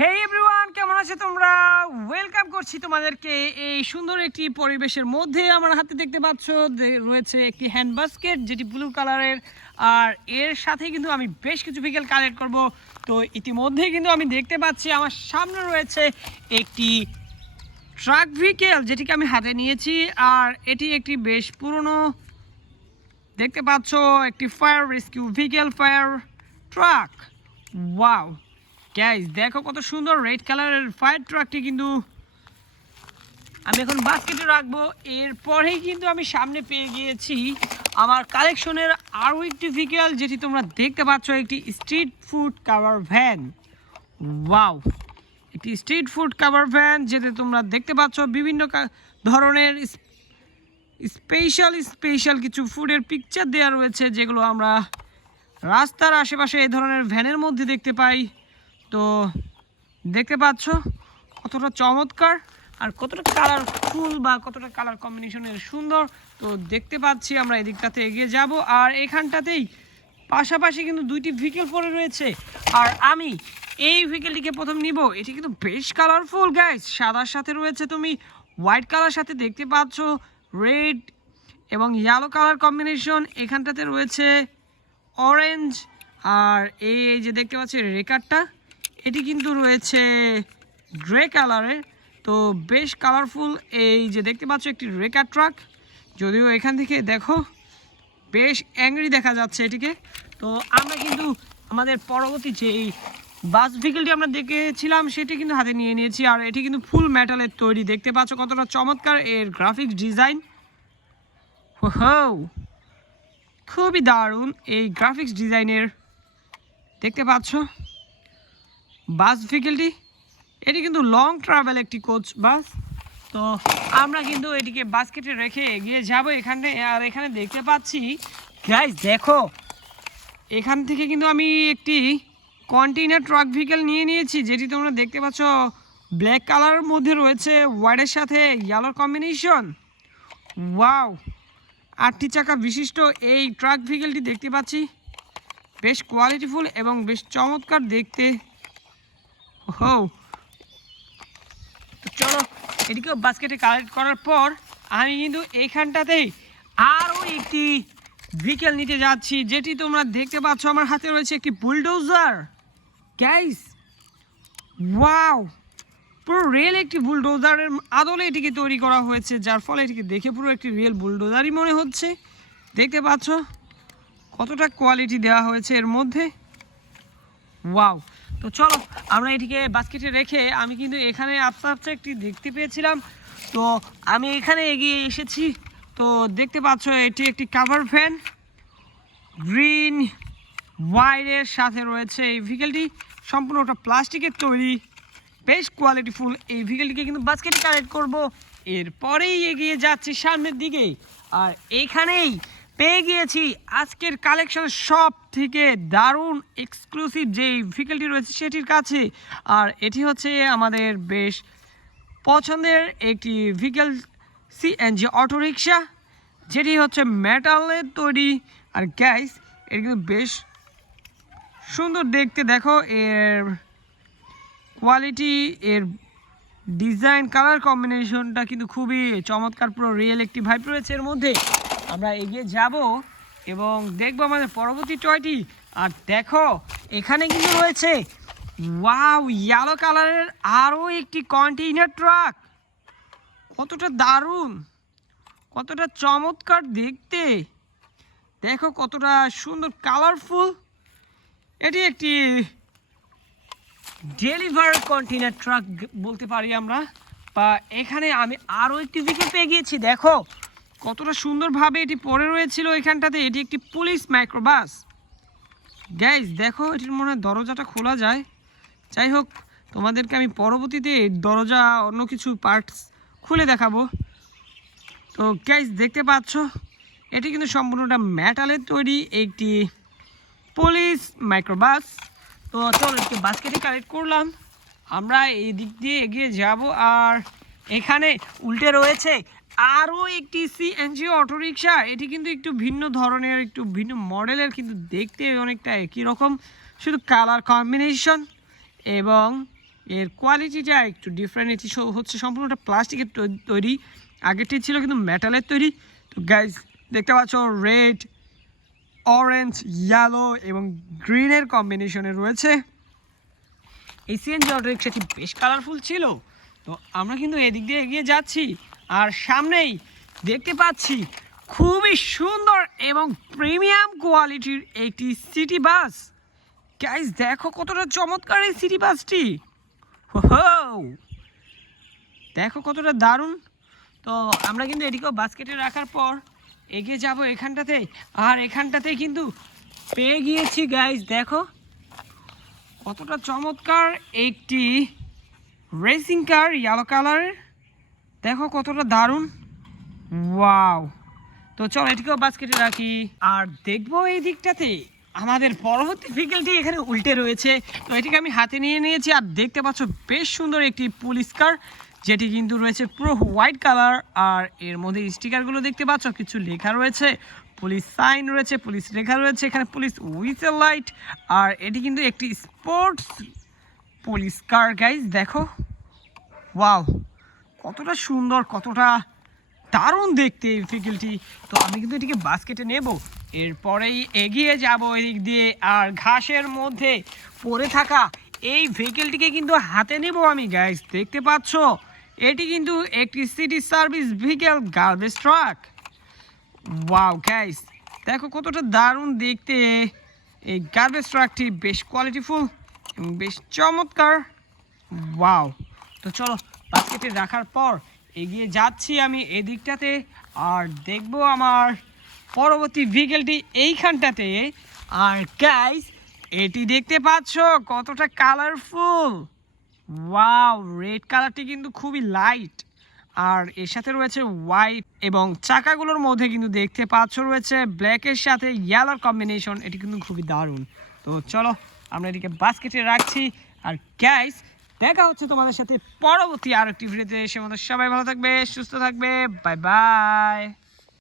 হে everyone, কেমন আছো তোমরা? ওয়েলকাম করছি তোমাদেরকে এই সুন্দর একটি পরিবেশের মধ্যে। আমার হাতে দেখতে পাচ্ছ রয়েছে একটি হ্যান্ড বাস্কেট, যেটি ব্লু কালারের। আর এর সাথে কিন্তু আমি বেশ কিছু ভেহিকেল কালেক্ট করব। তো ইতিমধ্যে কিন্তু আমি দেখতে পাচ্ছি আমার সামনে রয়েছে একটি ট্রাক ভেহিকেল, যেটিকে আমি হাতে নিয়েছি। আর এটি একটি বেশ পুরনো, দেখতে পাচ্ছ, একটি fire rescue vehicle, fire truck. Wow guys, দেখো কত সুন্দর রেড কালারের ফায়ার ট্রাকটি কিন্তু আমি এখন বাস্কেটে রাখবো। এরপরেই কিন্তু আমি সামনে পেয়ে গিয়েছি আমার কালেকশনের আরও একটি ভেহিকেল, যেটি তোমরা দেখতে পাচ্ছ, একটি street food cover van. Wow, একটি স্ট্রিট ফুড কাভার ভ্যান, যেতে তোমরা দেখতে পাচ্ছ বিভিন্ন ধরনের স্পেশাল কিছু ফুডের পিকচার দেওয়া রয়েছে, যেগুলো আমরা রাস্তার আশেপাশে এই ধরনের ভ্যানের মধ্যে দেখতে পাই। তো দেখতে পাচ্ছ কতটা চমৎকার আর কতটা কালারফুল বা কতটা কালার কম্বিনেশনের সুন্দর। তো দেখতে পাচ্ছি আমরা এদিকটাতে এগিয়ে যাব, আর এখানটাতেই পাশাপাশি কিন্তু দুইটি ভেহিকেল পড়ে রয়েছে। আর আমি এই ভেহিকেলটিকে প্রথম নিব। এটি কিন্তু বেশ কালারফুল গাইস, সাদার সাথে রয়েছে তুমি হোয়াইট কালার, সাথে দেখতে পাচ্ছ রেড এবং ইয়েলো কালার কম্বিনেশন। এখানটাতে রয়েছে অরেঞ্জ, আর এই যে দেখতে পাচ্ছি রেকারটা, এটি কিন্তু রয়েছে গ্রে কালারের। তো বেশ কালারফুল এই যে দেখতে পাচ্ছ একটি রেকার ট্রাক, যদিও এখান থেকে দেখো বেশ অ্যাংরি দেখা যাচ্ছে এটিকে। তো আমরা কিন্তু আমাদের পরবর্তী যে এই বাস ভেহিকেলটি আমরা দেখেছিলাম সেটি কিন্তু হাতে নিয়ে নিয়েছি। আর এটি কিন্তু ফুল মেটালের তৈরি, দেখতে পাচ্ছ কতটা চমৎকার এর গ্রাফিক্স ডিজাইন। খুবই দারুণ এই গ্রাফিক্স ডিজাইনের, দেখতে পাচ্ছ বাস ভেহিকেলটি। এটি কিন্তু লং ট্রাভেল একটি কোচ বাস। তো আমরা কিন্তু এটিকে বাস্কেটে রেখে এগিয়ে যাব এখানে। আর এখানে দেখতে পাচ্ছি গাইস, দেখো এখান থেকে কিন্তু আমি একটি কন্টেইনার ট্রাক ভেহিকেল নিয়ে নিয়েছি, যেটি তোমরা দেখতে পাচ্ছ ব্ল্যাক কালারের মধ্যে রয়েছে হোয়াইটের সাথে ইয়েলোর কম্বিনেশন। ওয়াও, 8টি চাকা বিশিষ্ট এই ট্রাক ভেহিকেলটি দেখতে পাচ্ছি বেশ কোয়ালিটিফুল এবং বেশ চমৎকার দেখতে। তো চলো এটিকেও বাস্কেটে কালেক্ট করার পর আমি কিন্তু এইখানটাতেই আরও একটি ভেহিকেল নিতে যাচ্ছি, যেটি তোমরা দেখতে পাচ্ছ আমার হাতে রয়েছে একটি বুলডোজার গাইস। ওয়াও, পুরো রিয়েল একটি বুলডোজারের আদলে এটিকে তৈরি করা হয়েছে, যার ফলে এটিকে দেখে পুরো একটি রিয়েল বুলডোজারই মনে হচ্ছে। দেখতে পাচ্ছ কতটা কোয়ালিটি দেওয়া হয়েছে এর মধ্যে। ওয়াও, তো চলো আমরা এটিকে বাস্কেটে রেখে, আমি কিন্তু এখানে আস্তে একটি দেখতে পেয়েছিলাম, তো আমি এখানে এগিয়ে এসেছি। তো দেখতে পাচ্ছ এটি একটি কাভার ভ্যান, গ্রিন হোয়াইটের সাথে রয়েছে এই ভেহিকেলটি, সম্পূর্ণটা প্লাস্টিকের তৈরি, বেশ কোয়ালিটিফুল। এই ভেহিকেলটিকে কিন্তু বাস্কেটে কালেক্ট করব, এরপরেই এগিয়ে যাচ্ছি সামনের দিকে। আর এইখানেই পেয়ে গিয়েছি আজকের কালেকশনের সব থেকে দারুণ এক্সক্লুসিভ যেই ভেহিকেলটি রয়েছে সেটির কাছে। আর এটি হচ্ছে আমাদের বেশ পছন্দের একটি ভেহিকেল, সিএনজি অটোরিকশা, যেটি হচ্ছে মেটালের তৈরি। আর গ্যাস এটি কিন্তু বেশ সুন্দর দেখতে, দেখো এর কোয়ালিটি, এর ডিজাইন, কালার কম্বিনেশনটা কিন্তু খুবই চমৎকার, পুরো রিয়েল একটি ভাইব রয়েছে এর মধ্যে। আমরা এগিয়ে যাব এবং দেখবো আমাদের পরবর্তী টয়টি। আর দেখো এখানে কিন্তু রয়েছে ওয়াও ইয়েলো কালারের আরও একটি কন্টেইনার ট্রাক। কতটা দারুণ, কতটা চমৎকার দেখতে, দেখো কতটা সুন্দর কালারফুল। এটি একটি ডেলিভার কন্টেইনার ট্রাক বলতে পারি আমরা। বা এখানে আমি আরও একটি ভেহিকেল পেয়ে গিয়েছি, দেখো কতটা সুন্দরভাবে এটি পড়ে রয়েছিল এখানটাতে। এটি একটি পুলিশ মাইক্রোবাস গাইজ, দেখো এটির মনে হয় দরজাটা খোলা যায়। যাই হোক, তোমাদেরকে আমি পরবর্তীতে দরজা অন্য কিছু পার্টস খুলে দেখাবো। তো গাইজ দেখতে পাচ্ছ এটি কিন্তু সম্পূর্ণটা মেটালের তৈরি একটি পুলিশ মাইক্রোবাস। তো চলো একটু বাস্কেটে কালেক্ট করলাম, আমরা এই দিক দিয়ে এগিয়ে যাব। আর এখানে উল্টে রয়েছে আরও একটি সিএনজি অটোরিকশা। এটি কিন্তু একটু ভিন্ন ধরনের, একটু ভিন্ন মডেলের, কিন্তু দেখতে অনেকটা একই রকম, শুধু কালার কম্বিনেশন এবং এর কোয়ালিটিটা একটু ডিফারেন্ট। এটি হচ্ছে সম্পূর্ণটা প্লাস্টিকের তৈরি, আগেরটি ছিল কিন্তু মেটালের তৈরি। তো গাইজ দেখতে পাচ্ছ রেড, অরেঞ্জ, ইয়েলো এবং গ্রিনের কম্বিনেশনে রয়েছে। এই সিএনজি অটো রিক্সাটি বেশ কালারফুল ছিল। তো আমরা কিন্তু এদিক দিয়ে এগিয়ে যাচ্ছি, আর সামনেই দেখতে পাচ্ছি খুবই সুন্দর এবং প্রিমিয়াম কোয়ালিটির একটি সিটি বাস। গাইজ দেখো কতটা চমৎকার এই সিটি বাসটি, দেখো কতটা দারুণ। তো আমরা কিন্তু এদিকেও বাস্কেটে রাখার পর এগিয়ে যাব এখানটাতে, আর এখানটাতে কিন্তু পেয়ে গিয়েছি গাইজ, দেখো কতটা চমৎকার একটি রেসিং কার ইয়েলো কালারের, দেখো কতটা দারুণ, ওয়াও। তো চলো এটিকেও বাস্কেটে রাখি, আর দেখবো এই দিকটাতে আমাদের পরবর্তী ভেহিকেলটি এখানে উল্টে রয়েছে। তো এটিকে আমি হাতে নিয়ে নিয়েছি, আর দেখতে পাচ্ছ বেশ সুন্দর একটি পুলিশ কার, যেটি কিন্তু রয়েছে পুরো হোয়াইট কালার, আর এর মধ্যে স্টিকারগুলো দেখতে পাচ্ছ, কিছু লেখা রয়েছে, পুলিশ সাইন রয়েছে, পুলিশ লেখা রয়েছে, এখানে পুলিশ হুইসেল লাইট, আর এটি কিন্তু একটি স্পোর্টস পুলিশ কার গাইজ, দেখো ওয়াও কতটা সুন্দর, কতটা দারুণ দেখতে এই ভেহিকেলটি। তো আমি কিন্তু এটিকে বাস্কেটে নেব, এরপরেই এগিয়ে যাব এদিক দিয়ে, আর ঘাসের মধ্যে পড়ে থাকা এই ভেহিকেলটিকে কিন্তু হাতে নেব আমি গাইজ, দেখতে পাচ্ছ এটি কিন্তু একটি city service vehicle garbage truck. Wow guys দেখো কতটা দারুণ দেখতে এই গার্বেজ ট্রাকটি, বেশ কোয়ালিটিফুল এবং বেশ চমৎকার, ওয়াও। তো চলো বাস্কেটে রাখার পর এগিয়ে যাচ্ছি আমি এদিকটাতে, আর দেখব আমার পরবর্তী ভেহিকেলটি এইখানটাতে। আর গাইস এটি দেখতে পাচ্ছ কতটা কালারফুল, ওয়াও রেড কালারটি কিন্তু খুবই লাইট, আর এর সাথে রয়েছে হোয়াইট, এবং চাকাগুলোর মধ্যে কিন্তু দেখতে পাচ্ছ রয়েছে ব্ল্যাকের সাথে ইয়েলোর কম্বিনেশন, এটি কিন্তু খুবই দারুণ। তো চলো আমরা এটিকে বাস্কেটে রাখছি, আর গাইস দেখা হচ্ছে তোমাদের সাথে পরবর্তী আরেকটি ভিডিওতে। সে মতো সবাই ভালো থাকবে, সুস্থ থাকবে, বাই বাই।